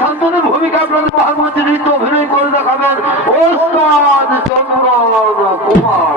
সন্তানের ভূমিকা আপনাদের মহামন্ত্রী নৃত্য অভিনয় করে দেখাবেন ওস্তাদ চন্দ্রন কুমার।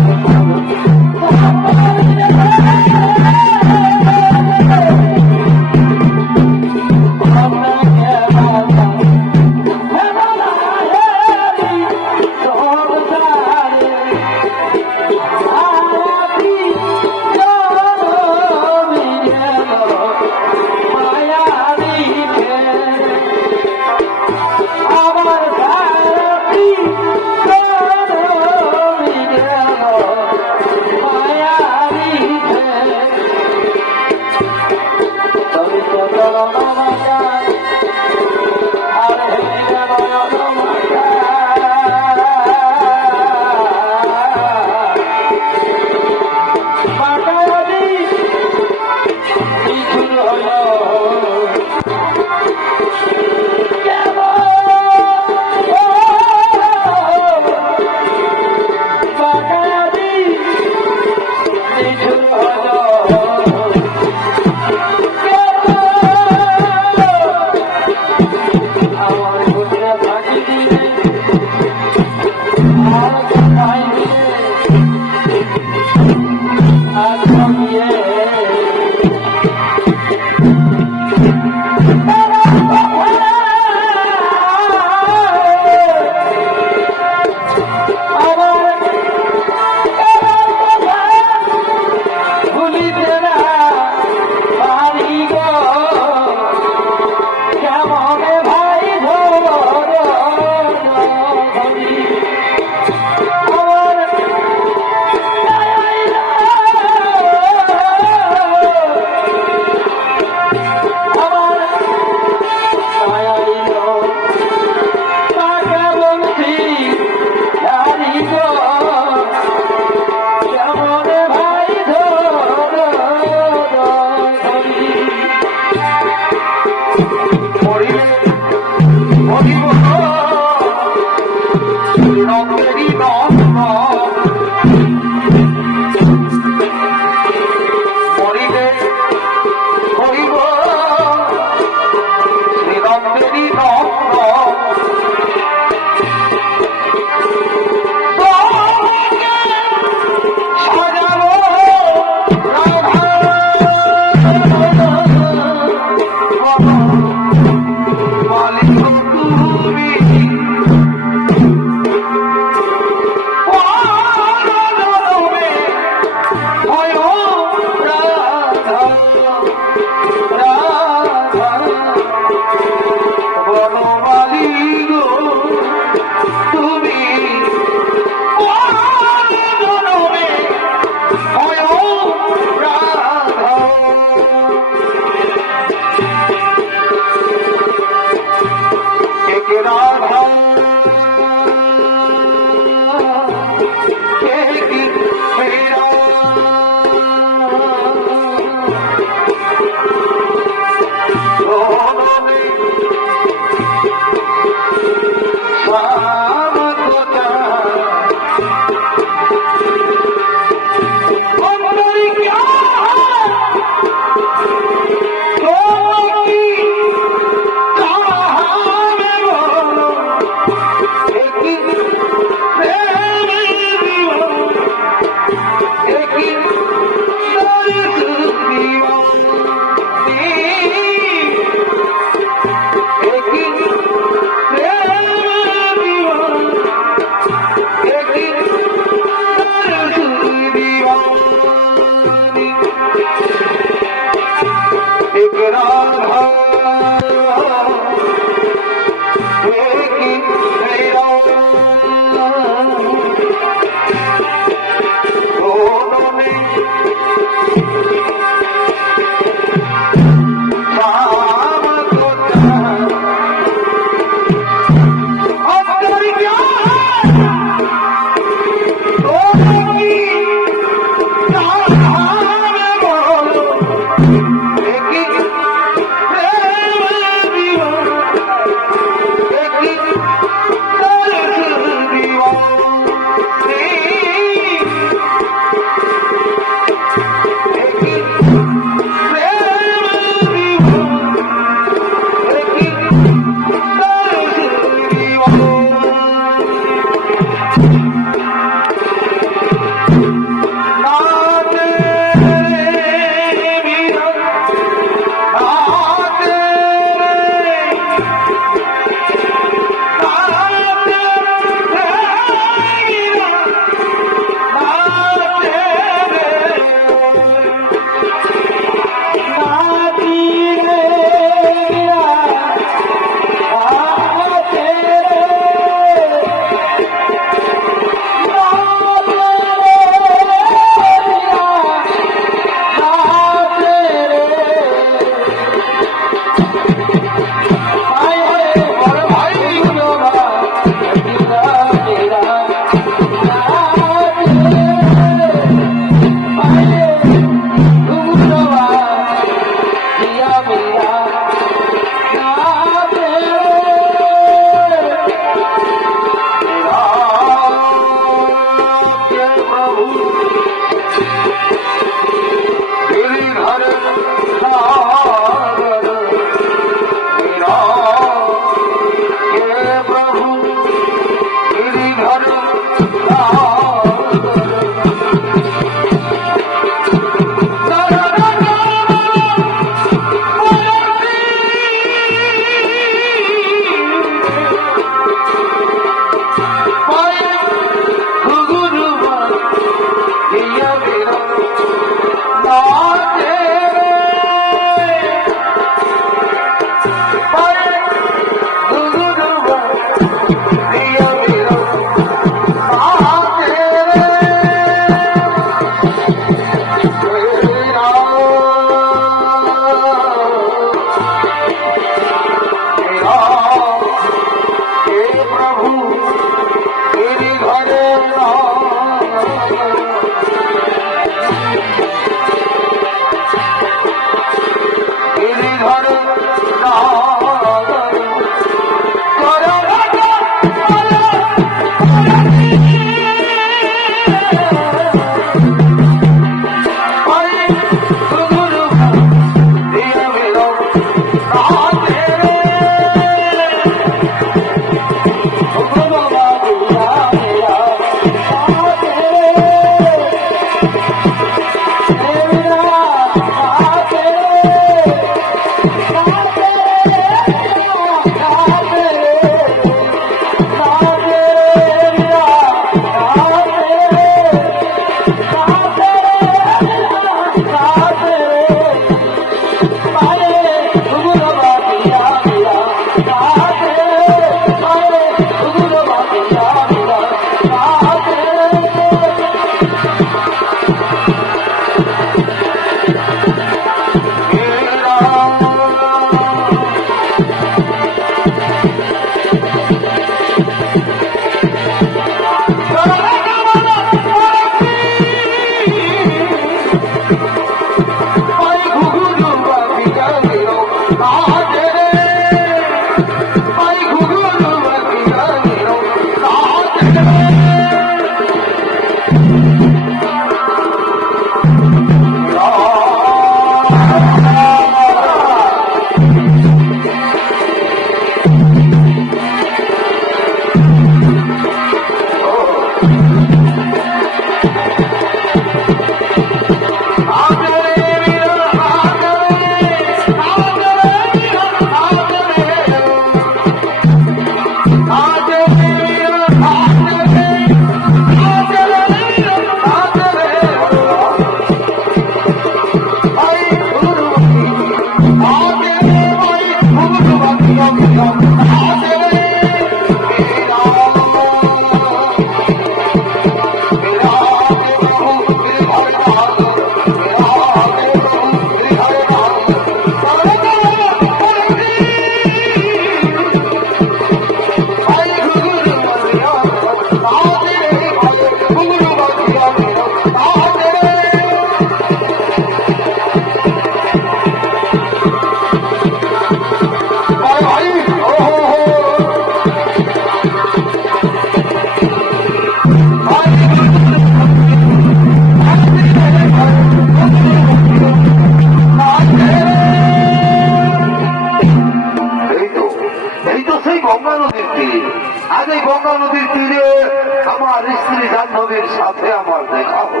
আমার দেখা হবে।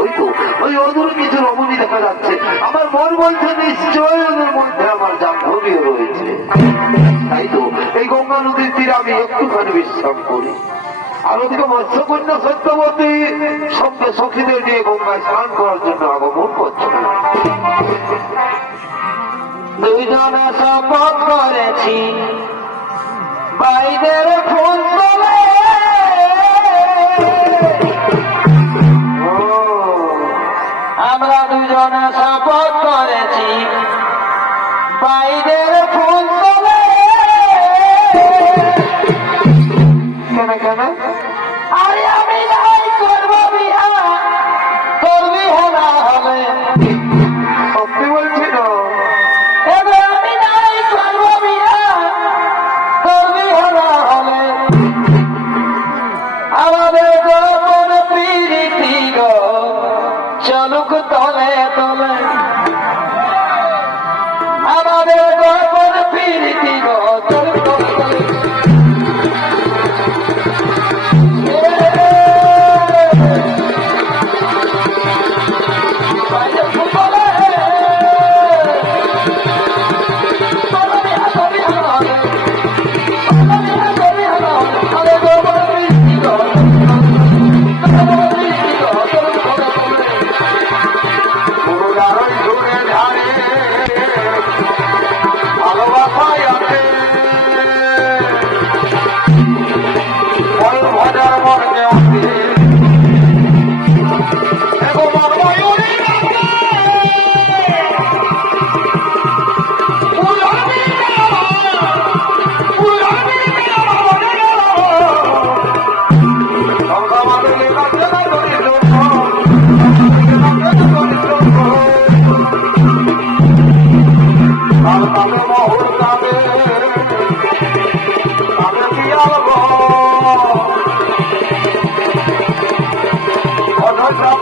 ওই তো ওই অদূর কিছু রমণী দেখা যাচ্ছে, আমার মন বলছে নিশ্চয়ই ওদের মধ্যে আমার জাহ্নবীও রয়েছে। তাই তো এই গঙ্গা নদীর তীরে আমি একটুখানি বিশ্রাম করি। আর ওদিকে মৎস্যকন্যা সত্যবতী সঙ্গে সখীদের নিয়ে গঙ্গায় স্নান করার জন্য আগমন করছে। দুইজনে শপথ করেছি বাইদের ফোন তোলে, আমরা দুজনে শপথ করেছি বাইদের ফোন তোলে। কেন কেন? আরে আমি নাই করবো বিয়া, করবি হেলা হবে। সত্যি বলছি না? এবার আমি নাই করবো বিয়া, করবি হেলা হবে। আমাদের গোপন প্রীতি গো চলুক তলে তলে, আমাদের গোপন প্রীতি গো চলুক তলে তলে। ভালোবাসায় আছে ভাজার মর্গে আছে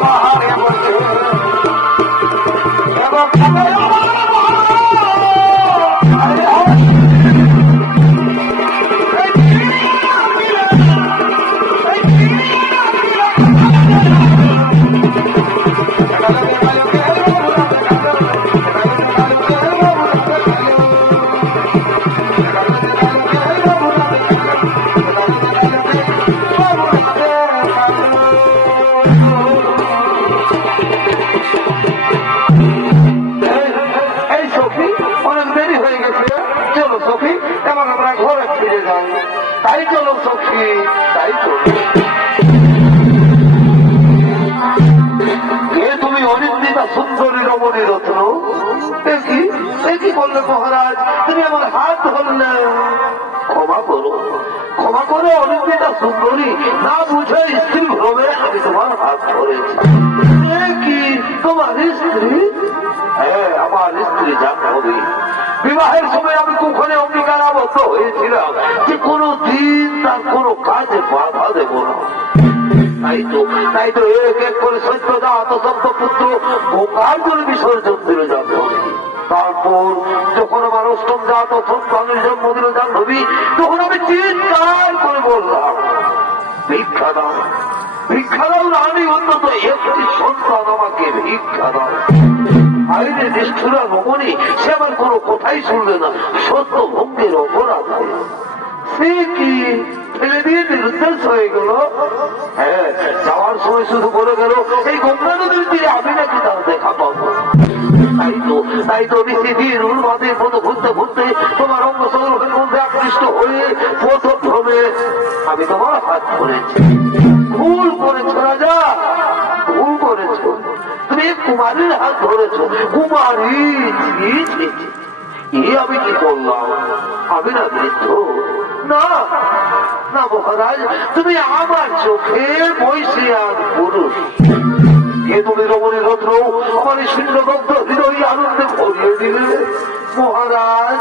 পাহাড়ে বসে তাই চলো সখী, তাই চলো। তুমি অনিন্দিতা সুন্দরী রমণী রত্ন, দেখি দেখি বললে মহারাজ তুমি আমার হাত ধরলে। ক্ষমা করো, ক্ষমা করো অনিন্দিতা সুন্দরী, না বুঝে স্ত্রী ভ্রমে আমি তোমার হাত ধরেছি। কি তোমার স্ত্রী? হ্যাঁ, আমার স্ত্রী জাহ্নবী। বিবাহের সময় আমি কুখনে অঙ্গীকারাবদ্ধ হয়েছিলাম যে কোনো দিন তার কোনো কাজে বাধা দেব না। তাই তো এক এক করে সত্যদা আত্মসন্ত পুত্র বোকার করে বিসর্জন দিলে জাহ্নবী। তারপর যখন আমার অষ্টম জাত সন্তানের জন্ম দিল জাহ্নবী, তখন আমি চিৎকার করে বললাম ভিক্ষা দাও, ভিক্ষা দাও না, আমি অন্তত একটি সন্তান আমাকে ভিক্ষা দাও। আইনে নিষ্ঠুরা রমণী, সে আমার কোনো কথাই শুনবে না, সত্য ভঙ্গের অপরাধ। সে কি ফেলে দিয়ে নিরুদ্দেশ হয়ে গেল? হ্যাঁ, যাওয়ার সময় শুধু বলে গেল এই গঙ্গা নদীর তীরে আমি নাকি তার দেখা পাবো। তাই তো নিশিদিন উন্মাদের মতো ঘুরতে ঘুরতে তোমার অঙ্গ সংগ্রহের মধ্যে আকৃষ্ট হয়ে প্রথম ভ্রমে আমি তোমার হাত ধরেছি। ভুল করেছ রাজা, ভুল করেছ। তুমি কুমারীর হাত ধরেছ। কুমারী? আমি কি বললাম? আমি না বৃদ্ধ? না না মহারাজ, তুমি আমার চোখে বৈশিয়ান পুরুষ। তুমি রমণী রত্ন আমার এই শূন্যদগ্ধ হৃদয় আনন্দে ভরিয়ে দিলে। মহারাজ,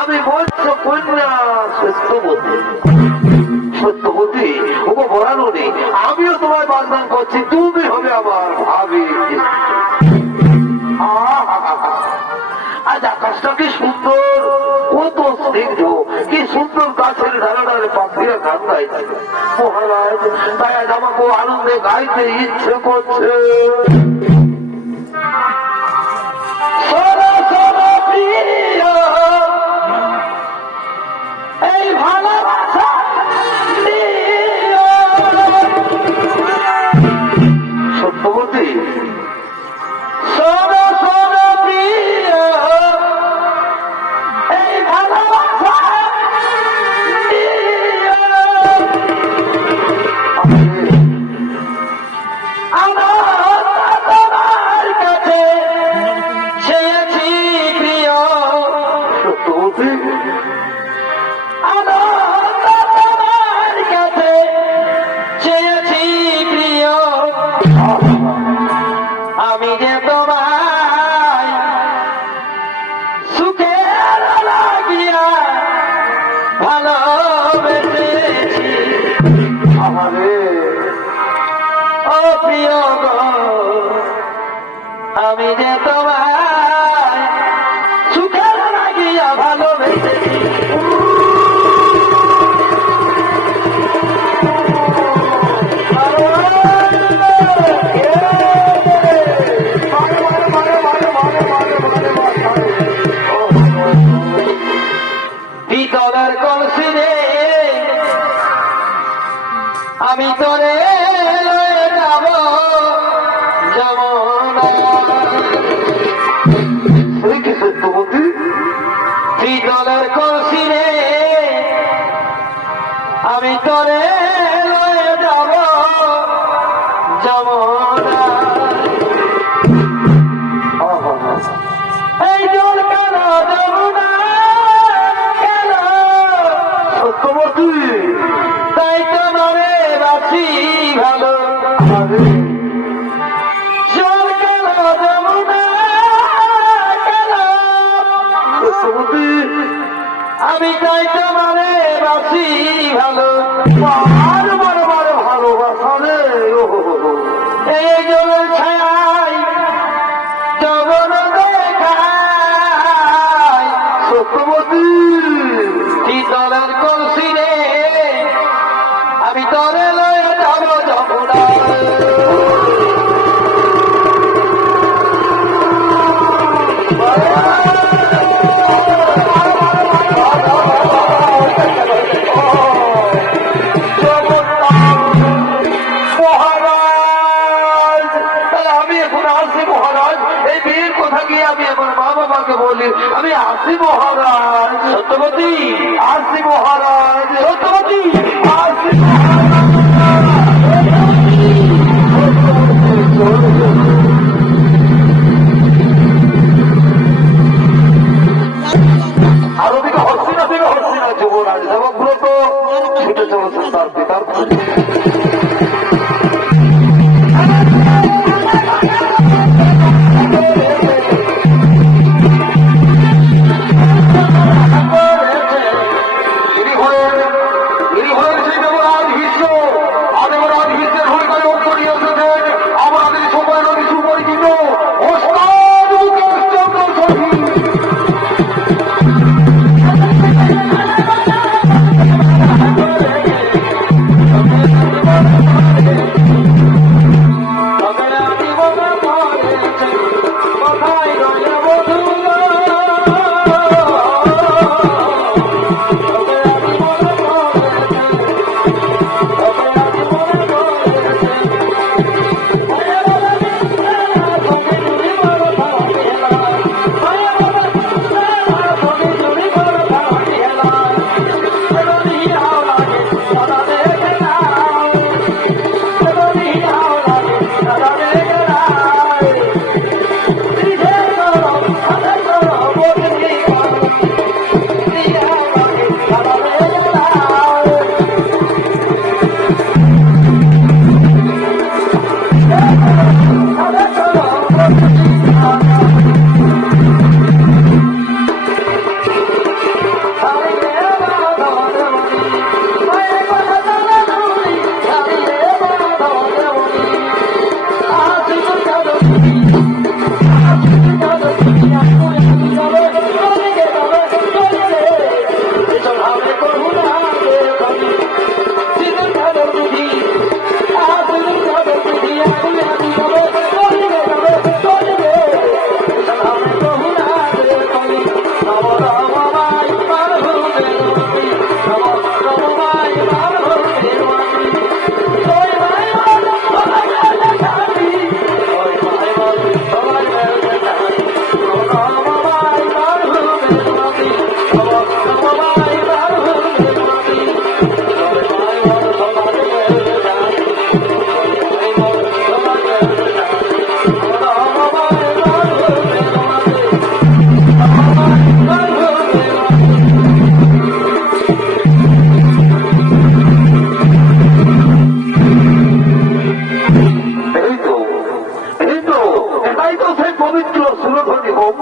আমি মৎস্য কন্যা সত্যবতী। সত্যবতী ও বরাননি, আমিও তোমায় বারদান করছি, তুমি হবে আমার ভাবি। আজ আকাশটা কি সুন্দর, কত স্নিগ্ধ, কি সুন্দর গাছের ধারে ধারে পাখিরা গান গাইছে মহারাজ, তাই আজ আমাকে আনন্দে গাইতে ইচ্ছে করছে। এই ভালোবাসা সত্যবতী, শোনো শোনো প্রিয়, এই ভালোবাসা আমার কাছে চেয়েছি প্রিয়, সত্যবতী, আমার কাছে চেয়েছি প্রিয়, আমি যে তোমায় সুখের লাগিয়া ভালোবেসেছি, আমারে ও প্রিয় গো, আমি যে তোমায় সুখের লাগিয়া ভালোবেসেছি। পিতলের কলসি রে আমি তোরে যাব যমুনা, সে কি সত্যবতী? পিতলের কলসি রে আমি তোরে যাব যমুনা, এই জল কেন যমুনা কেন, সত্যবতী, তাই তোমারে বাসি ভালো, জল কেন যমুনা কেন, সত্যবতী, আমি তাই তোমারে বাসি ভালো, বারে বারে বারে ভালোবাসা রে। এই জলের ছায় যমন দেখায়, সত্যবতী, শীতলের কলসি রে আমি তরে লয়ে যাব যমুনা, মহারাজ, তাহলে আমি এখন আসি মহারাজ। এই বিয়ের কথা গিয়ে আমি আমার মা বাবাকে বলি আমি আসি মহারাজ। সত্যবতী, আসি মহারাজ, সত্যবতী, আসি আর ওদিকে হচ্ছি না যুবরাজ দেবব্রত ছুটে চলেছেন তার পিতার খোঁজে।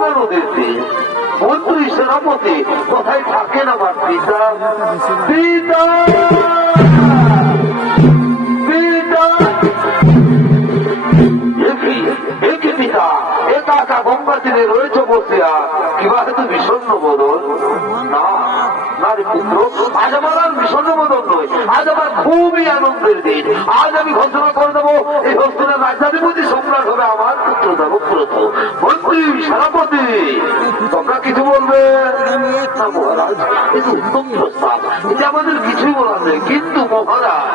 যমুনা নদীর তীর মন্ত্রী সেনাপতি কোথায় থাকেন আমার পিতা? পিতা পিতা একই পিতা একা একা গঙ্গা তীরে রয়েছে বসিয়া কিবা হয়তো বিষণ্ণ বদল না না রে পুত্র, আজ আমার আর বিষণ্ণ বদল নয়, আজ আমার খুবই আনন্দের দিন। আজ আমি ঘোষণা করে দেবো এই হস্তিনার রাজ্যাধিপতি সম্রাট হবে আমার পুত্র দেবব্রত মন্ত্রী সেনাপতি। তোমরা কিছু বলবে না মহারাজ? এটা উত্তম প্রস্তাব, এটা আমাদের কিছুই বলার নেই। কিন্তু মহারাজ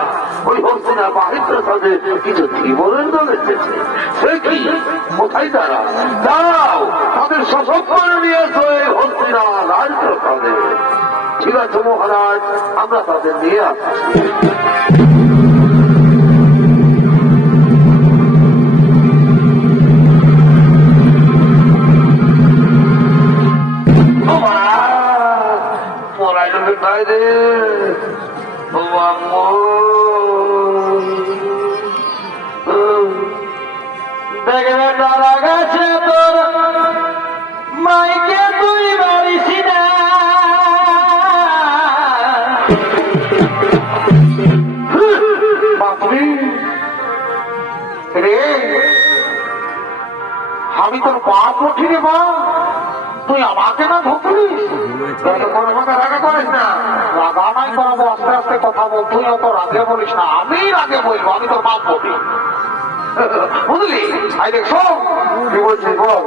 ওই হস্তিনার বাহির প্রসাদে কিছু ধীবরের দল এসেছে। সে কি? কোথায় তারা? যাও তাদের সশস্ত্র নিয়ে এসো এই হস্তিনার রাজপ্রসাদে। ঠিক আছে মহারাজ, আমরা তাদের নিয়ে আসছি। দেখবে তারা গেছে তোর মাইকে তুই বাড়িস না। রে আমি তোর বাপ উঠি রে মা, তুই আমাকে না ধরছিস? আমাকে রাগা করিস না। রাগা নাই করাবো, আস্তে আস্তে কথা বল। তুই অত রাগে বলিস না, আমি রাগে বলবো। আমি তোর বাপ বলি, বুঝলি? আই দেখছো কি বলছিস বল।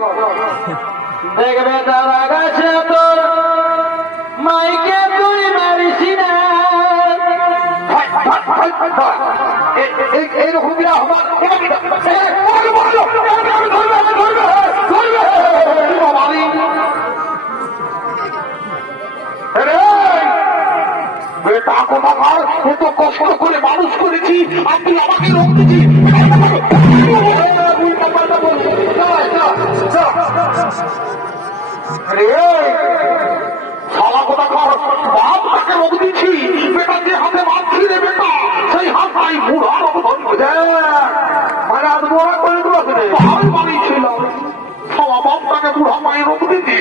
দেখবে তারা গেছে তোর মাইকে তুই মারিস না। এইরকম বেটা কোথাকার, এত কষ্ট করে মানুষ করেছি, আপনি আমাকে রোগ দিচ্ছি। সালা কোথাকার, বাপ তাকে রোগ দিচ্ছি, বেটা যে হাতে মারছি রে বেটা, সেই হাত ভাই বুড়া রোগ ধরবে। মানে আজ বড়া করে আমি বানিয়েছিলাম সালা বাপটাকে বুড়া মায়ের রোগ দিচ্ছি।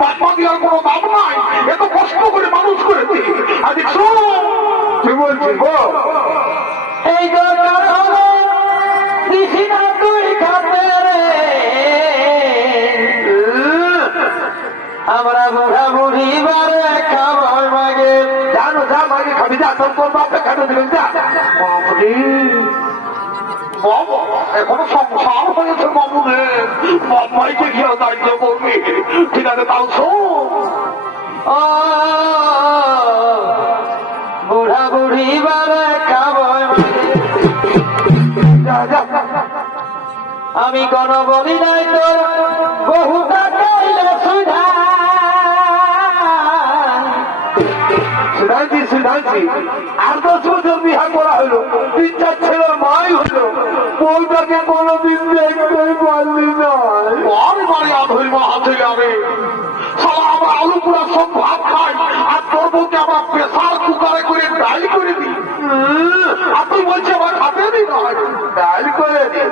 বাপমা দেওয়ার কোনো দাম নাই, এত কষ্ট করে মানুষ করেছি। আজ শোনো কি বলছি বল। এই দরকার হলো দিছি না তুই খাবে রে। আমরা বুড়া বুড়ি বারে খাবার মাগে। জানো যা মাগে খাবি, যা তোর তোর বাপে খাটো দিবেন যা। বাবুরে বাবা, এখনো সংসার হয়েছে বাবুরে, বাবাইকে খেয়ে দায়িত্ব করবি। ঠিক আছে তাও শোন, ও বুড়া বুড়ি বারে খাবার মাগে। যা যা আমি কোন বলি নাই তোর বহু টাকাইলে সুধা। সিদ্ধান্তি সিদ্ধান্তি 8-10 বছর বিহা করা হলো, 3-4 ছেলের মাই হলো, বউটাকে কোনোদিন দেখতেই পারলি না। আমি বাড়ি আধুরি মা হাতে যাবে সালা, আমার আলু পুরা সব ভাত খাই, আর তোর বউকে আমার প্রেসার কুকারে করে ডাল করে দিই। আর তুই বলছি আমার খাতে দিই না, ডাল করে দি।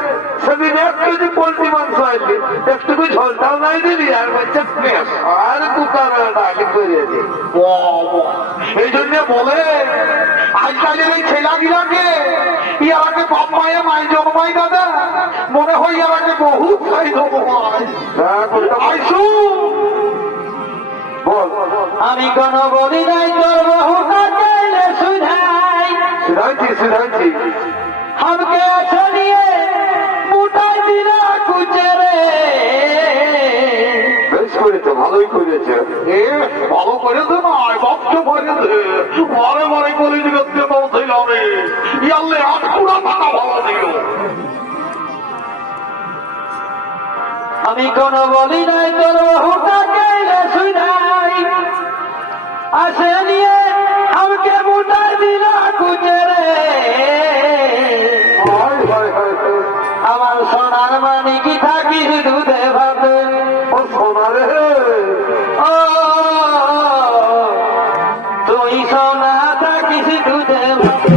সেদিন 1 কেজি পোল্ট্রি মাংস আনলি, একটুকু ঝোলটাও নাই দিলি, আর বলছে প্রেসার কুকারে ডাল করে দি। এই জন্য বলে আজকালের এই ছেলাগিলাকে ইয়ারাকে বাপ মায়ে মাই জন্মাই দাদা, মনে হয় ইয়ারাকে বহু খাই দেবো। বল আমি কোন বলি নাই তোর বহু টাকাইলে সুধাই। সিদ্ধান্তি সিদ্ধান্তি हमके चलिए মুটাই দিলা কুচেরে। বেশ করেছে, ভালোই করেছে। এ ভালো করেছে না, বক্ষ করেছে। মরে মরে করে দিতে বলছিল আমি ইয়ালে 8 কুড়া টাকা ভালো দিল। আমি কোন বলি নাই তোর বহু টাকাইলে সুধাই। আসে নিয়ে हमके মুটাই দিলা কুচেরে। আমার সোনার মানি কি থাকিস দুধে ভাতে। ও সোনারে, ও তুই সোনা থাকিস দুধে ভাতে।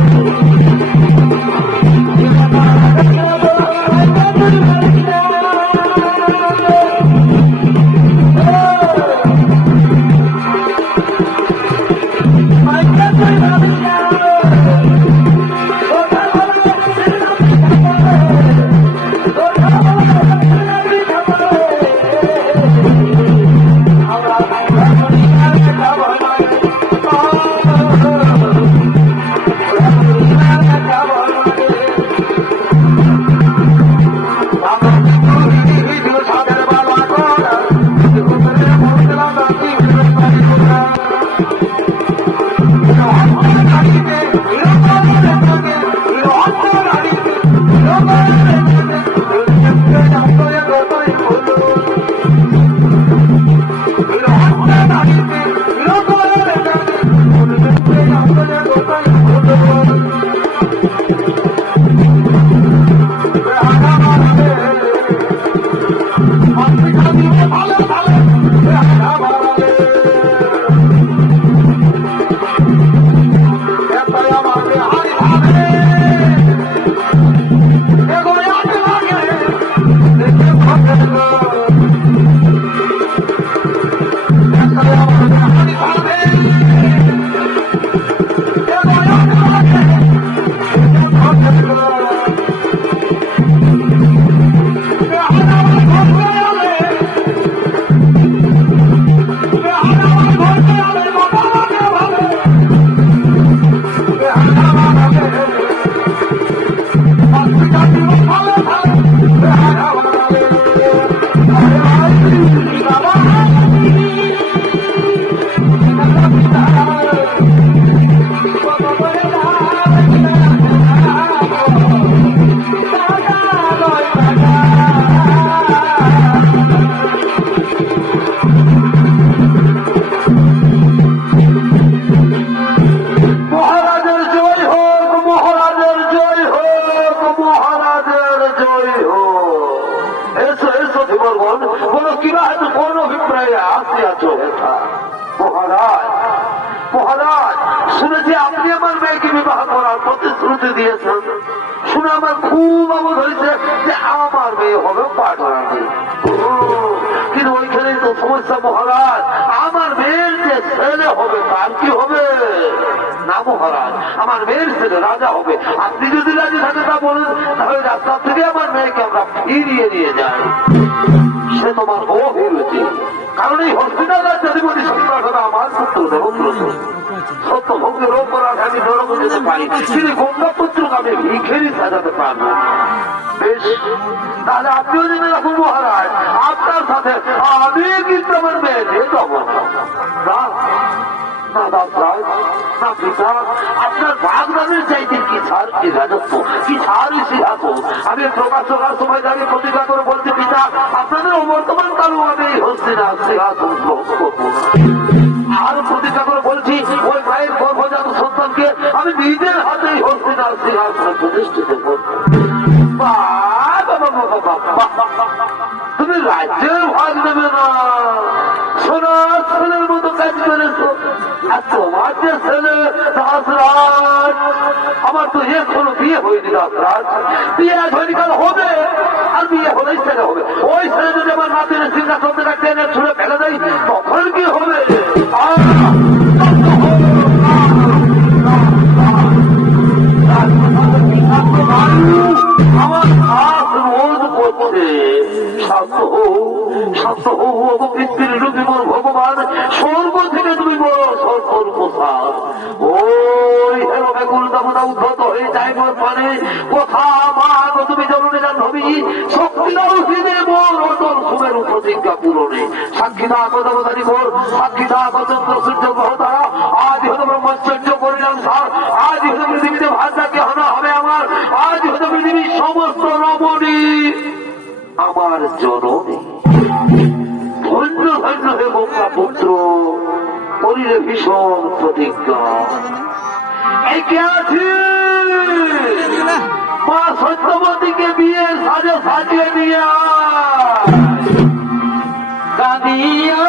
বলো কিবা হয়তো কোন অভিপ্রায়ে আসিয়াছ হেথা? মহারাজ, মহারাজ, শুনেছি আপনি আমার মেয়েকে বিবাহ করার প্রতিশ্রুতি দিয়েছেন। শুনে আমার খুব অবোধ হয়েছে যে আমার মেয়ে হবে পাটরানী। কিন্তু ওইখানেই তো সমস্যা মহারাজ, আমার মেয়ের যে ছেলে হবে তার কি হবে? না মহারাজ, আমার মেয়ের ছেলে রাজা হবে। আপনি যদি রাজি থাকে তা বলুন, তাহলে রাস্তা থেকে আমার মেয়েকে আমরা ফিরিয়ে নিয়ে যাই। সে তোমার অভিরুচি, কারণ এই হসপিটাল রাজ্যাধিপতি সম্রাটরা আমার পুত্র দেবব্রত। সত্য ভঙ্গের অপরাধ আমি নরক যেতে পারি, কিন্তু গঙ্গা পুত্রকে আমি ভিখেরি সাজাতে পারবো। বেশ, তাহলে আপনিও জেনে রাখুন মহারাজ, আপনার সাথে আমি কিন্তু আমার মেয়েকে যাব না। না দাসরাজ, না পিতা, আপনার বাগদানের চাইতে কি ছাড় এই রাজত্ব, কি ছাড় এই সিংহাসন। আমি প্রকাশ করার সময় দাঁড়িয়ে প্রতিজ্ঞা করে বলছি, পিতা আপনাদের বর্তমান কালেও আমি হস্তিনার সিংহাসন গ্রহণ করবো না। আর প্রতিজ্ঞা করে বলছি, ওই মায়ের গর্ভজাত সন্তানকে আমি নিজের হাতেই হস্তিনার সিংহাসনে প্রতিষ্ঠিত করবো। তুমি রাজ্যের ভাগ নেবে না, সোনার ছেলের মতো কাজ করেছো। আর তোমার যে ছেলে দাসরাজ, আমার তো এখনো বিয়ে হয়নি দাসরাজ, বিয়ে আজ হয়নি, কাল হবে। আর বিয়ে হলেই ছেলে হবে। ওই ছেলে যদি আমার নাতির সিংহাসন থেকে টেনে ছুঁড়ে ফেলে দেয়, তখন কি হবে? আমার হাত রোধ করছে। শান্ত হো, শান্ত হো, পৃথিবীর রূপী মোর ভগবান, স্বর্গ থেকে তুমি বড় সর্বপ্রসাদ। ওই হেলো বেকুল দামোদা উদ্ধত হয়ে যায় মোর পানে, কথা মান তুমি জননী জাহ্নবী, শক্তিদার হৃদে মোর অটল সুমের প্রতিজ্ঞা পূরণে। সাক্ষী থাক দেবতারি মোর, সাক্ষী থাক চন্দ্র সূর্য গ্রহ দ্বারা, আজ হতে ব্রহ্মচর্য করিলাম সার, আজ হতে পৃথিবীতে ভাষাকে হনা হবে আমার, আজ হতে পৃথিবীর সমস্ত রমণী আমার জননী। ধন্য ধন্য হে গঙ্গা পুত্র, করিলে ভীষণ প্রতিজ্ঞা। একে আছে মা সত্যবতীকে বিয়ে সাজে সাজিয়ে দিয়া কাঁদিয়া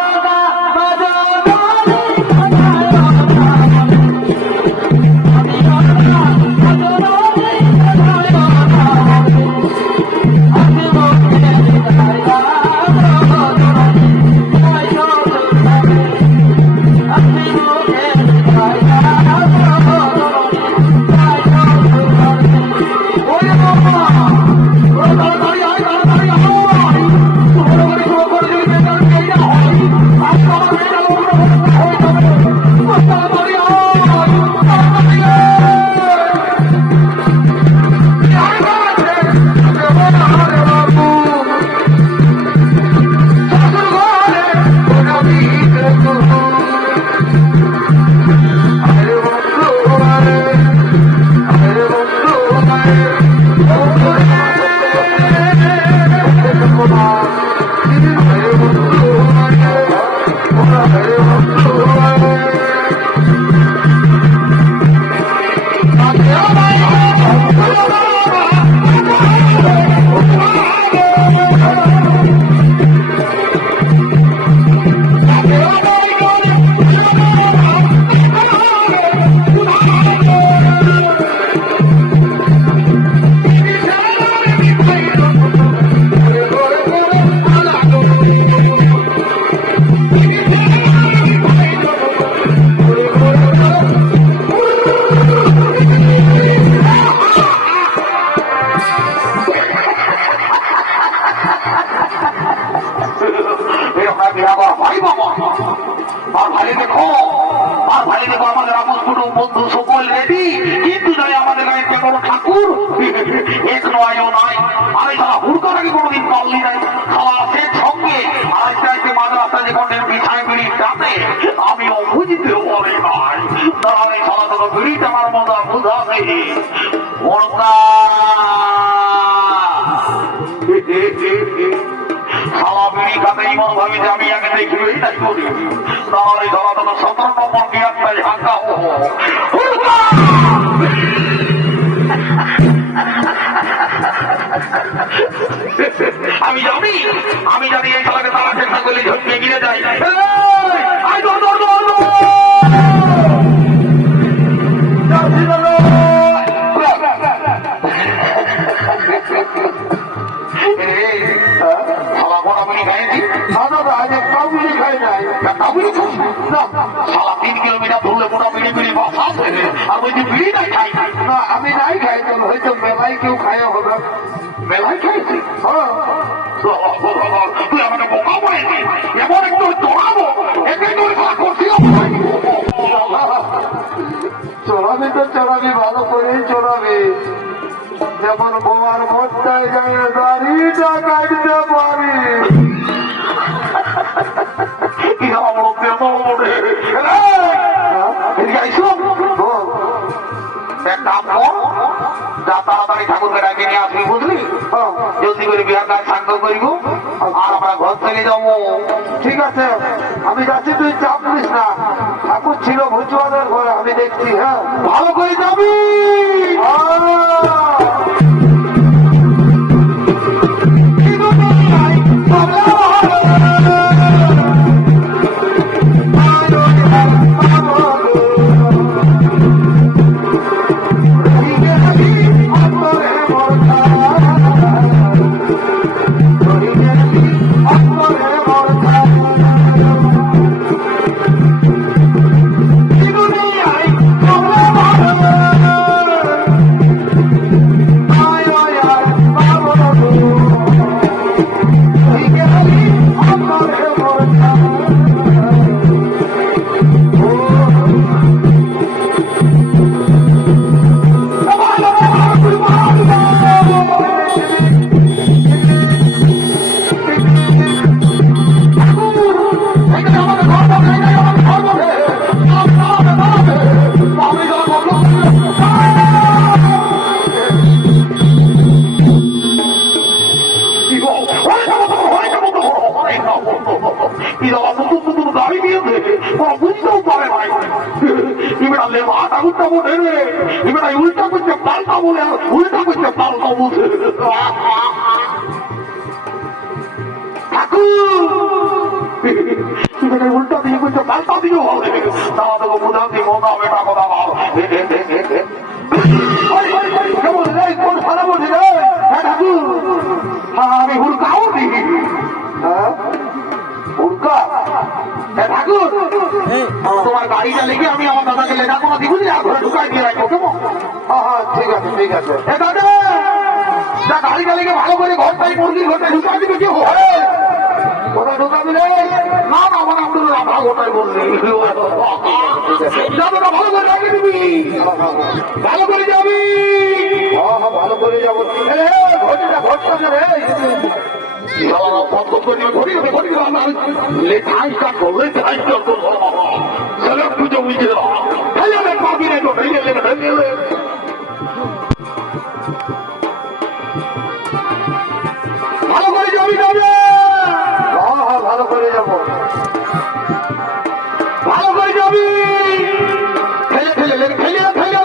আমি অবুঝিত বলে নাই, তাহলে সনাতন বিড়িটা আমার মতো বুঝাবে। খাওয়া বিড়ি খাতে এমন ভাবে যে আমি আগে দেখবেই তাই করি, তাহলে সনাতন 17 নম্বর কি একটাই হাঁকা হবো। আমি জানি এই খেলাকে তারা চেষ্টা করলে ঝটকে গিয়ে যায়। আয় দৌড় দৌড় দৌড় আমি নাই খাই হয়তো মেলায় কেউ খায় হবে। মেলায় খাইছি তুই আমাকে বোকা বলেছি, এমন একটু চড়াবো চড়াবি তো চড়াবি, ভালো করে চড়াবি, যেমন বোমার মোটটায় গায়ে দাড়িটা কাটতে পারি। তাড়াতাড়ি ঠাকুরকে ডাকে নিয়ে আসবি, বুঝলি? জলদি করে বিহার কাজ সাঙ্গ করিব আর আমরা ঘর থেকে যাবো। ঠিক আছে, আমি যাচ্ছি, তুই চাপ নিস না। ঠাকুর ছিল ভুজবাদের ঘরে, আমি দেখছি। হ্যাঁ, ভালো করে যাবি। উল্টা করছে পাল্টা বলে, উল্টা করছে পাল্টা বলছে। ঠাকুর উল্টা দিয়ে করছে পাল্টা দিও হবে, তারা তোকে বুঝা দিয়ে মজা হবে না। কথা ভালো কোন সারা বলছি রে ঠাকুর, আমি হুড়কাও দিই। হুড়কা ঠাকুর, তোমার গাড়িটা লেগে আমি আমার দাদাকে লেখাপড়া দিব, ঘরে ঢুকাই দিয়ে রাখবো। কেমন? হ্যাঁ, ঠিক আছে ঠিক আছে। দাদা গাড়িটা লেগে ভালো করে ঘরটাই মুরগির ঘরটায় ঢুকাই দিবে। কি কোথায় ঢুকাবি রে? না না, আমার আব্দুল্লাহ ভালো ঘরটাই বললি। দাদাটা ভালো করে রাখি দিবি, ভালো করে যাবি। ভালো করে যাবো। ঘটিটা ঘটটা রে পুজো বুঝে ভালো করে যাবি। ভালো করে যাবো, ভালো করে যাবি। ফেলে ফেলে ফেলে ফেলে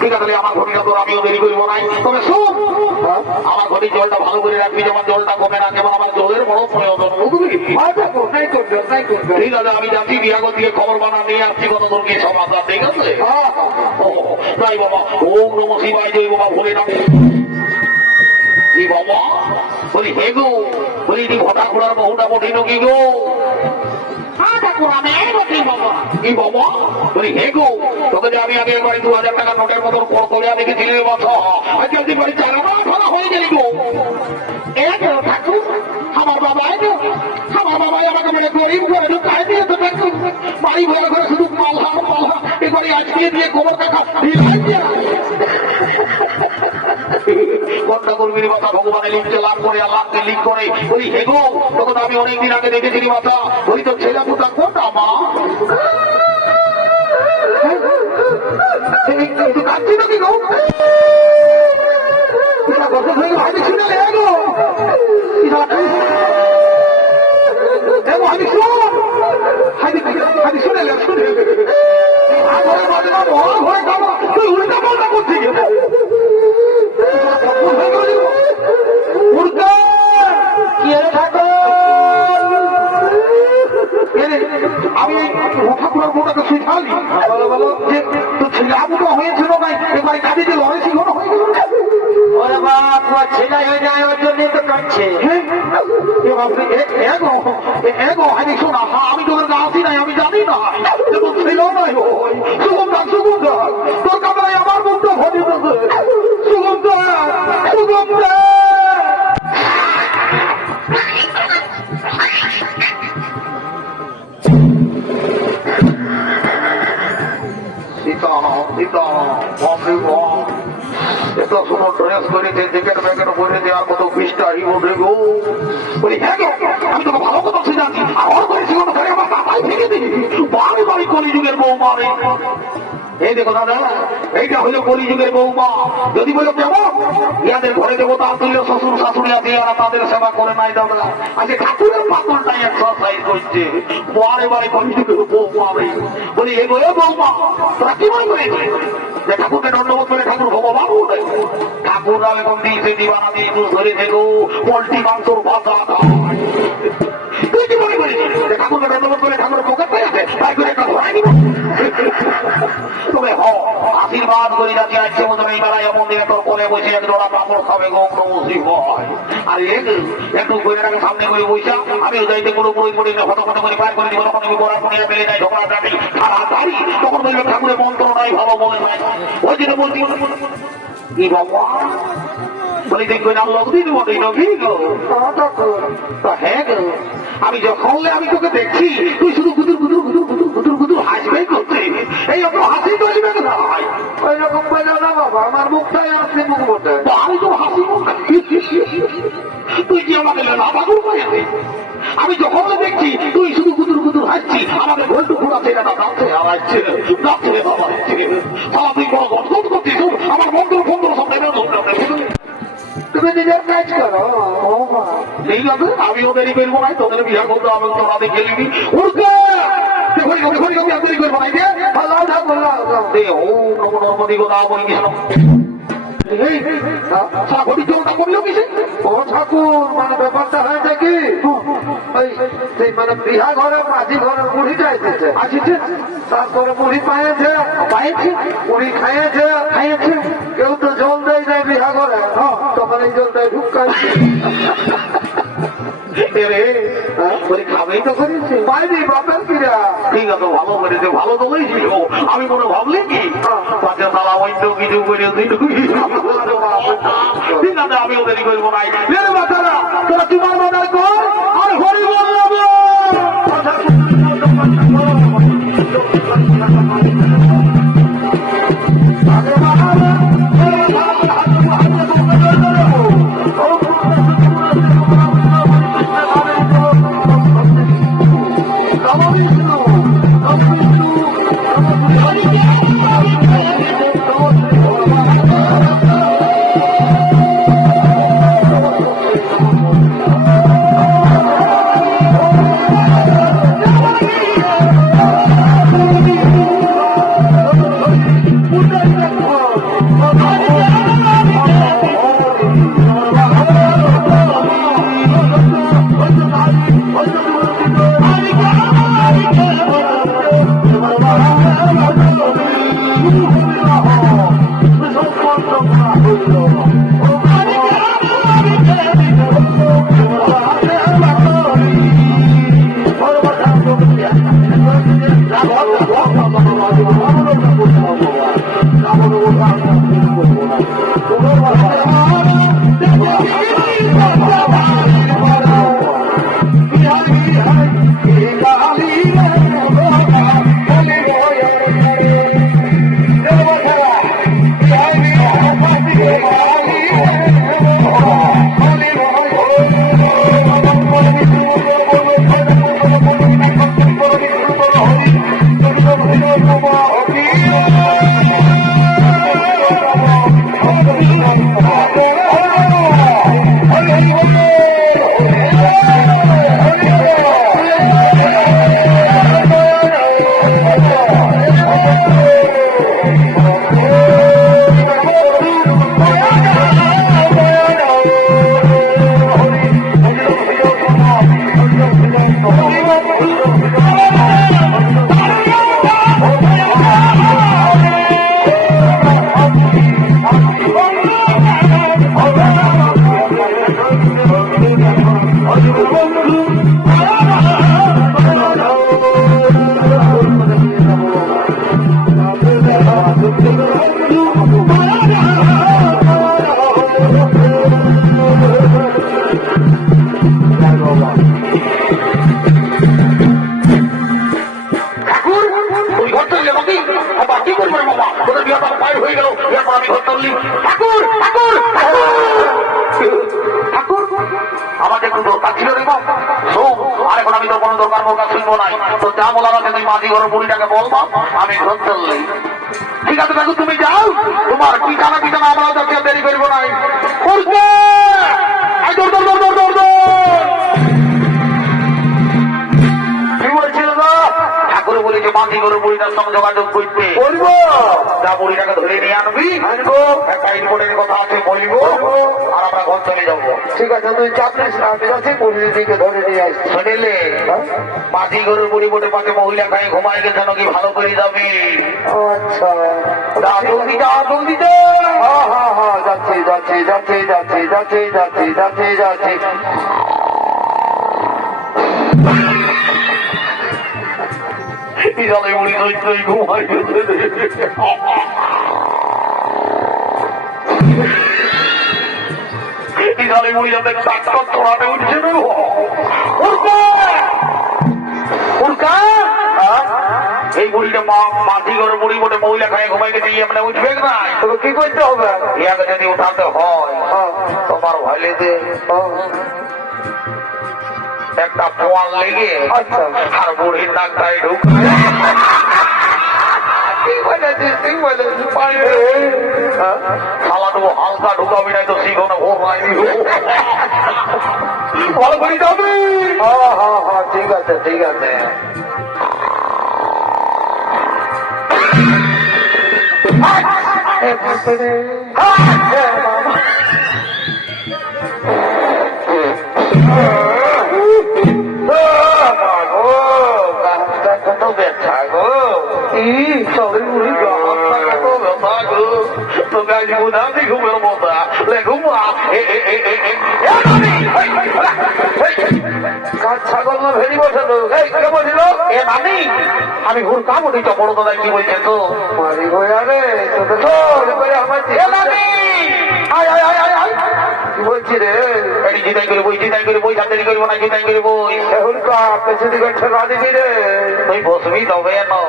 ঠিক আছে, আমার ঘটিটা তোর আমিও দেরি করবো নাই। তবে শোন, আমার ঘটির জলটা ভালো করে রাখবি, যেমন জলটা কমে না, যেমন আমার জলের বড় প্রয়োজন, বুঝলি? ঠিক আছে, আমি যাচ্ছি বিহাগর দিকে খবর বানা নিয়ে আসছি কত দূর কি সমাচার। ঠিক আছে তাই বাবা, ওম নম শিবায় জয় বাবা ভোলে না। বাবা বলি হে গো, বলি ঘটা ঘোড়ার বহুটা কঠিন কি গো? তোকে যে আমি আগে একবার 2000 টাকা নোটের মতন করে দেখেছি বছর, আজকে একদিন বাড়ি 4 মাস ভালো হয়ে গেলি গো। ঠাকুর আমার বাবা আমাকে মানে গরিব করে ঢুকায় দিয়েছে। ঠাকুর বাড়ি ঘরে ঘরে শুধু পাল্লা পাল্লা, এবারে আজকে দিয়ে গোবর দেখা ঘন্টা কর্মীর মাথা ভগবানের লিখতে লাভ করে আল্লাহকে লিখ করে বলি হেগো তখন আমি অনেকদিন আগে দেখেছি মাথা বলি তো ছেলে পুতা কোনটা মা কাটছি নাকি গো আমি শুনে গো আমি শুনে শুনে তুই উল্টা পাল্টা করছি আমি ঠাকুরের মোটাকে শিখালি যে তো ছেলে আবুটা হয়েছিল না এবার কাজে যে লড়াই শিখানো হয়ে গেল ওরে বাবা ছেলে হয়ে যায় ওর জন্য তো কাটছে আমি শোনা আমি তোদের আসি নাই আমি জানি না ছিল নাই সুগন্ধার সুগন্ধার তোর কামড়ায় আমার মুখটা ভরে দেবে সুগন্ধার সুগন্ধার এত সুন্দর ড্রেস করেছে জ্যাকেট প্যাকেট পরে দেওয়ার মতো পিসটা গো বলি হ্যাঁ গো আমি তোকে ভালো কথা জানি আর করেছি আমার কাপাই ভেঙে দিই বাড়ি বাড়ি কলিযুগের বৌমা রে এই দেখো দাদা এইটা হলো কলিযুগের বৌমা যদি বলো কেমন ইয়াদের ঘরে দেবতা তুল্য শ্বশুর শাশুড়ি আছে এরা তাদের সেবা করে নাই দাদা আজকে ঠাকুরের পাতলটাই এক্সারসাইজ করছে বারে বারে কলিযুগের বৌমা রে বলি এগো এ বৌমা তোরা কি মনে করেছে যে ঠাকুরকে দণ্ডবোধ করে ঠাকুর ভগবান ঠাকুররা এরকম দিয়েছে দিবানা দিয়ে ধরে থেকো পোল্ট্রি মাংসর ভাষা তুই কি মনে করিস ঠাকুরকে দণ্ডবোধ করে ঠাকুরের পকেট পেয়ে আছে তাই করে একটা ধরাই দিব তবে আশীর্বাদ করে যাচ্ছি আজকে মতন এই বেলায় মন্দিরে তোর কোলে বসে এক জোড়া পাপড় খাবে গো হয় আর একটু বইটাকে সামনে করে বইসা আমি যাইতে কোনো বই পড়ি না ফটো ফটো করে পার করে দিব তখন আমি গোড়া শুনিয়ে ফেলে যাই ঝগড়া টানি সারা দাঁড়ি তখন বলবে ঠাকুরের মন্ত্র নাই ভালো মনে নাই ওই জন্য বলছি কি বাবা বলি দেখবেন আল্লাহ দিন মতোই নবী গো হ্যাঁ গো আমি যখন আমি তোকে দেখছি তুই শুধু গুদুর গুদুর গুদুর গুদুর গুদুর গুদুর হাসবেই করছি এই অত হাসি করবে না ওই রকম বললো না বাবা আমার মুখটাই আসছে মুখ বলতে আমি তো হাসি মুখ তুই কি আমাকে না ঠাকুর পাইয়াছে আমি যখন দেখছি তুই শুধু গুদুর গুদুর হাসছি আমাকে ঘন্টু ঘোরাচ্ছে না ডাকছে হারাচ্ছে ডাকছে বাবা সারা তুই বড় গঠন করছিস আমার মন্দির ফন্দ্র সব নেবে তুমি নিজের কাজ করো ঠিক আছে আমি ওদেরই করবো নাই তোদের বিয়া করতে আমি তোরা দেখে নিবি ঠাকুর মানে ব্যাপারটা হয়েছে কি মানে বিহা ঘরের মাঝি ঘরের মুড়িটা এসেছে আসিছে তারপরে মুড়ি পাইছে মুড়ি খাইয়েছে কেউ তো জল দেয় নাই বিহা ঘরে তখন এই জলটাই ঢুকাইছে খাবেই তো করেছে বাইরে বাপের কিরা ঠিক আছে ভালো করেছে ভালো তো হয়েছিল আমি মনে ভাবলি কি পাঁচে তালা অন্য কিছু করে ঠিক আছে আমি ওদেরই করবো নাই বাচ্চারা তোরা তোমার বাজার কর আর হরি বলবো আমাকে একটু দরকার ছিল রে বাপ, শোন, আর এখন আমি তো কোনো দরকার মোকা শুনবো নাই, তো যা বলার আছে তুই মাঝি ঘর বুড়িটাকে বলবো, আমি ঘর চললি। ঠিক আছে দেখো, তুমি যাও, তোমার পিছানা পিছানা আমরাও যাচ্ছি, দেরি করবো নাই। কি বলছিল না? ঠাকুর বলি যে মাঝি ঘর বুড়িটার সঙ্গে যোগাযোগ করতে বলবো, যা বুড়িটাকে ধরে নিয়ে আনবি, আনবো, একটা রিপোর্টের কথা আছে বলবো, আর আমরা ঘর চলে যাবো। ঠিক আছে, তুই চাপড়িস না, আমি যাচ্ছি বুড়িদিকে ধরে নিয়ে আসছি। শুনিলে মাঝি ঘরের বুড়ি বোটে পাশে মহিলা খাই ঘুমাই গেছে নাকি, ভালো করে যাবি। আচ্ছা, জলদি যা, জলদি যা। হ্যাঁ হ্যাঁ হ্যাঁ, যাচ্ছি যাচ্ছি যাচ্ছি যাচ্ছি যাচ্ছি যাচ্ছি যাচ্ছি যাচ্ছি। বিশালে বুড়ি দই ঘুমাই গেছে। বিশালে বুড়ি যাতে ডাক্তার তোড়াতে উঠছে না। এই বুড়িটা মাঝি ঘরে বুড়ি বটে মহিলা খায় ঘুমাই গেছে, এমনি উঠবে না। তোকে কি করতে হবে? ইয়াকে যদি উঠাতে হয় তোমার ভাইলেতে একটা পোয়াল লেগে, আচ্ছা, আর বুড়ির নাকটায় ঢুকায়। হালকা ঢুকাবি নাই তো শিখনে ভোর নাই। ভালো করে যাবি। হ্যাঁ হ্যাঁ হ্যাঁ, ঠিক আছে ঠিক আছে। কত ব্যথা গো, তোকে আজ বুঝাচ্ছি ঘুমের মতো ঘুমা। ছাগল না ভেরি বসেন কে বলছিল? এ মামি, আমি ঘুর কাম উঠি তো বড় দাদা কি বলছে তো মারি গোয়ারে কি বলছি রে? জিতাই করে বই, জিতাই করে বই, হাতে করবো না, জিতাই করে বই। এখন পেছন দিকে ঠেকা দিবি রে, তুই বসবি তবে না।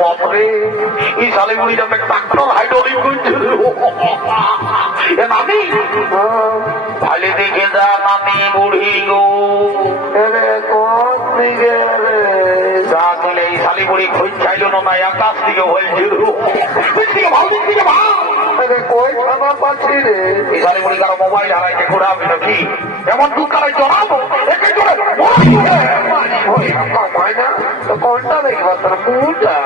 বাপরে, এই শালি বুড়ি যাবে ডাক্তার হাইড্রোলিক করছে। নামি ভালো দেখে যা নামি বুড়ি গো, কোন দিকে যা তুলে এই শালি বুড়ি খোঁজ চাইল না, আকাশ দিকে বলছিল কই খাবার পাচ্ছি রে। এই শালি বুড়ি কারো মোবাইল হারাইছে, ঘোরাবি নাকি? এমন দু কারাই চড়াবো কোনটা দেখবা তোর পুটা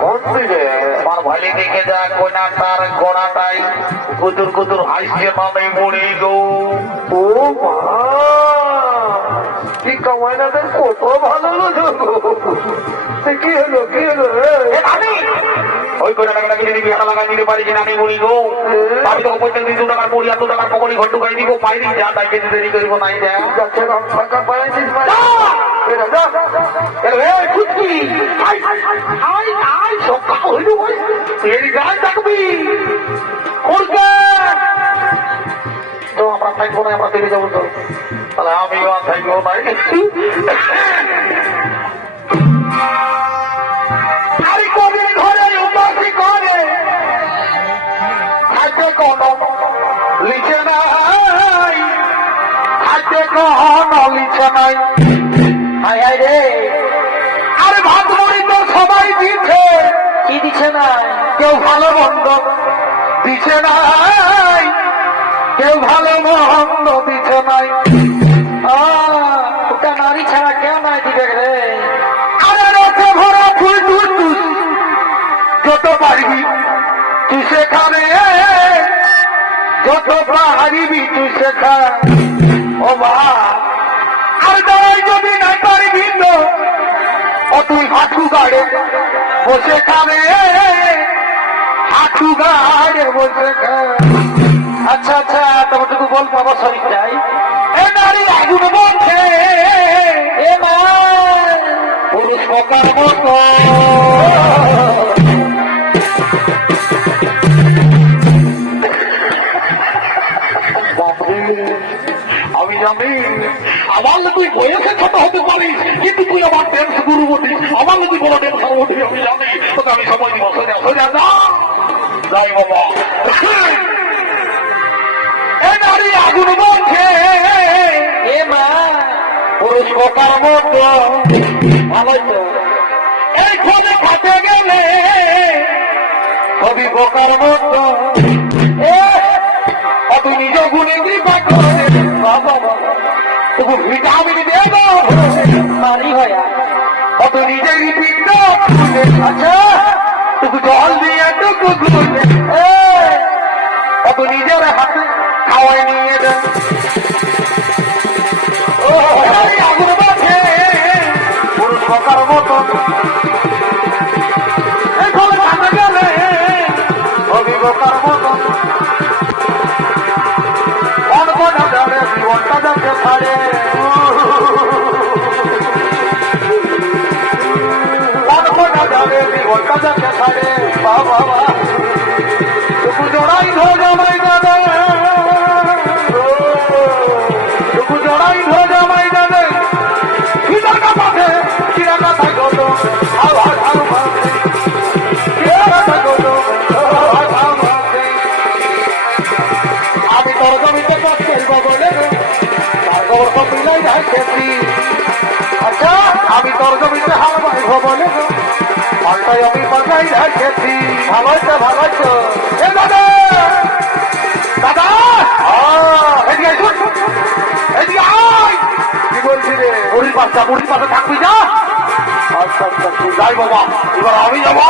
কোন দিকে? আমার ভালো দেখে যা কোনাটার গোড়াটাই কুতুর কুতুর হাসছে নামে বুড়ি গো। ও মা, কি কামাইনাদের কত ভালো কি হলো কি হলো? ওই করে টাকাটা কিনে দিবি, হাতা লাগা দিতে পারি যে আমি বুড়ি গো। আমি তো প্রত্যেক দিন 2 টাকার পড়ি আর 2 টাকার পকড়ি ঘর ঢুকাই দিব, পাইনি যা তাই খেতে দেরি করবো নাই। টাকা পাইছিস তো আমরা থাকবো না, আমরা ফিরে যাবো তো। তাহলে আমি থাকবো নাই। লিখে নাই খাদ্যে কখনো লিখে নাই। হাই হাই রে, আরে ভাত মুড়ি তো সবাই দিচ্ছে, কি দিচ্ছে না? কেউ ভালো মন্দ দিচ্ছে নাই, কেউ ভালো মন্দ দিচ্ছে নাই। ওটা নারী ছাড়া কেউ নাই দিবে রে। আরে রথে ভরা ফুল টুস যত পারবি পারিবি তুই সেখানে, যত পারিবি তুই শেখা। ও মা, আর দাঁড়াই যদি নাই পারিবি তো ও তুই হাঁটু গাড়ে বসে খাবে, হাঁটু গাড়ে বসে খা। আচ্ছা আচ্ছা, তোমাকে বল বাবা শরীরটাই এ নারী আগুন বলছে, এ মা পুরুষ পোকার মতো। আমি জানি আমার তুই বয়সে ছোট হতে পারিস, কিন্তু তুই আমার ড্যান্স গুরু বলি, আমার তুই বড় ড্যান্সার বলি। আমি জানি তোকে আমি সময় দিব। সোজা সোজা না যাই বাবা। এ নারী আগুন বলছে, এ মা পুরুষ পোকার মতো। ভালো তো এই ফোনে খাতে গেলে কবি পোকার মতো। তুই নিজ গুণে কৃপা করে বাবা বাবা তবু ভিটামিন দেব পানি হয়া অত নিজেরই পিণ্ড খুলে। আচ্ছা টুকু জল দিয়ে টুকু গুলে অত নিজের হাতে খাওয়াই নিয়ে দেন। আগুন বাঁধে পুরুষ পোকার মতো। এখন খাতে গেলে কবি পোকার মতো। জীবনটা যাকে ছাড়ে যাবে, জীবনটা যাকে ছাড়ে বাবা। টুকু জড়াই ধো জামাই যাবে, টুকু জড়াই ধো জামাই যাবে। কিরাকা পাঠে কিরাকা থাকো তো আবার ঝাল মারছে, কিরাকা থাকো তো আবার ঝাল মারছে। আমি তোর জমিতে কাজ করবো বলে তার খবর কপিলাই রাখেছি। আচ্ছা আমি তোর জমিতে হাল বাইব বলে পাল্টাই আমি পাল্টাই রাখেছি। ভালো হচ্ছে ভালো হচ্ছে। এ দাদা দাদা এদিকে আসুন, এদিকে আয়। কি বলছি রে? বুড়ির পাশে থাকবি না। আচ্ছা আচ্ছা তুই যাই বাবা, এবার আমি যাবো।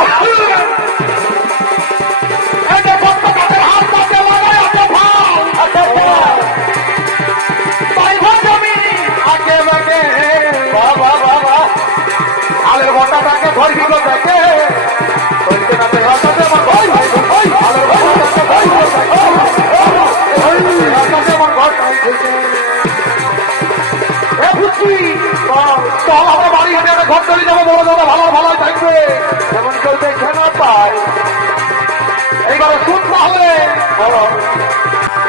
আলের বটাটাকে ধরছিল দেখে বাড়ি হেঁটে ঘর চলে যাবো, বড় দাদা ভালো ভালো থাকবে, যেমন কেউ দেখে না পায়। এইবারে শুন তাহলে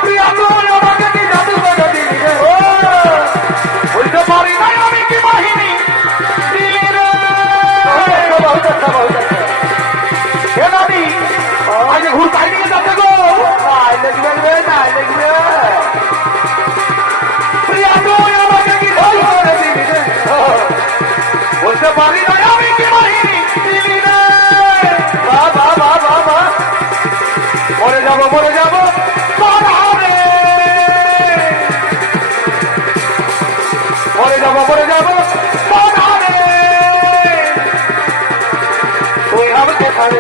প্রিয়া তুই আমাকে কি জাদু করে দিলি রে? বুঝতে পারি নাই আমি কি বাহিনী দিলি রে। আজকে ঘুর তাই নিয়ে যাচ্ছে গো, দেখবে না দেখবে। প্রিয়া তুই আমাকে কি জাদু করে দিলি রে? বুঝতে পারি নাই আমি কি বাহিনী দিলি রে। বাবা বাবা বাবা মরে যাবো মরে যাবো মরে যাবো মরে যাবো। তুই আমাকে ছাড়ে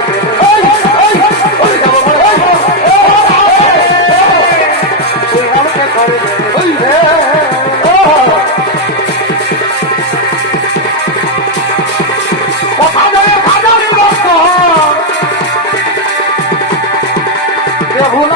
মরে যাবো মরে যাবো। তুই আমাকে ছাড়ে ভুল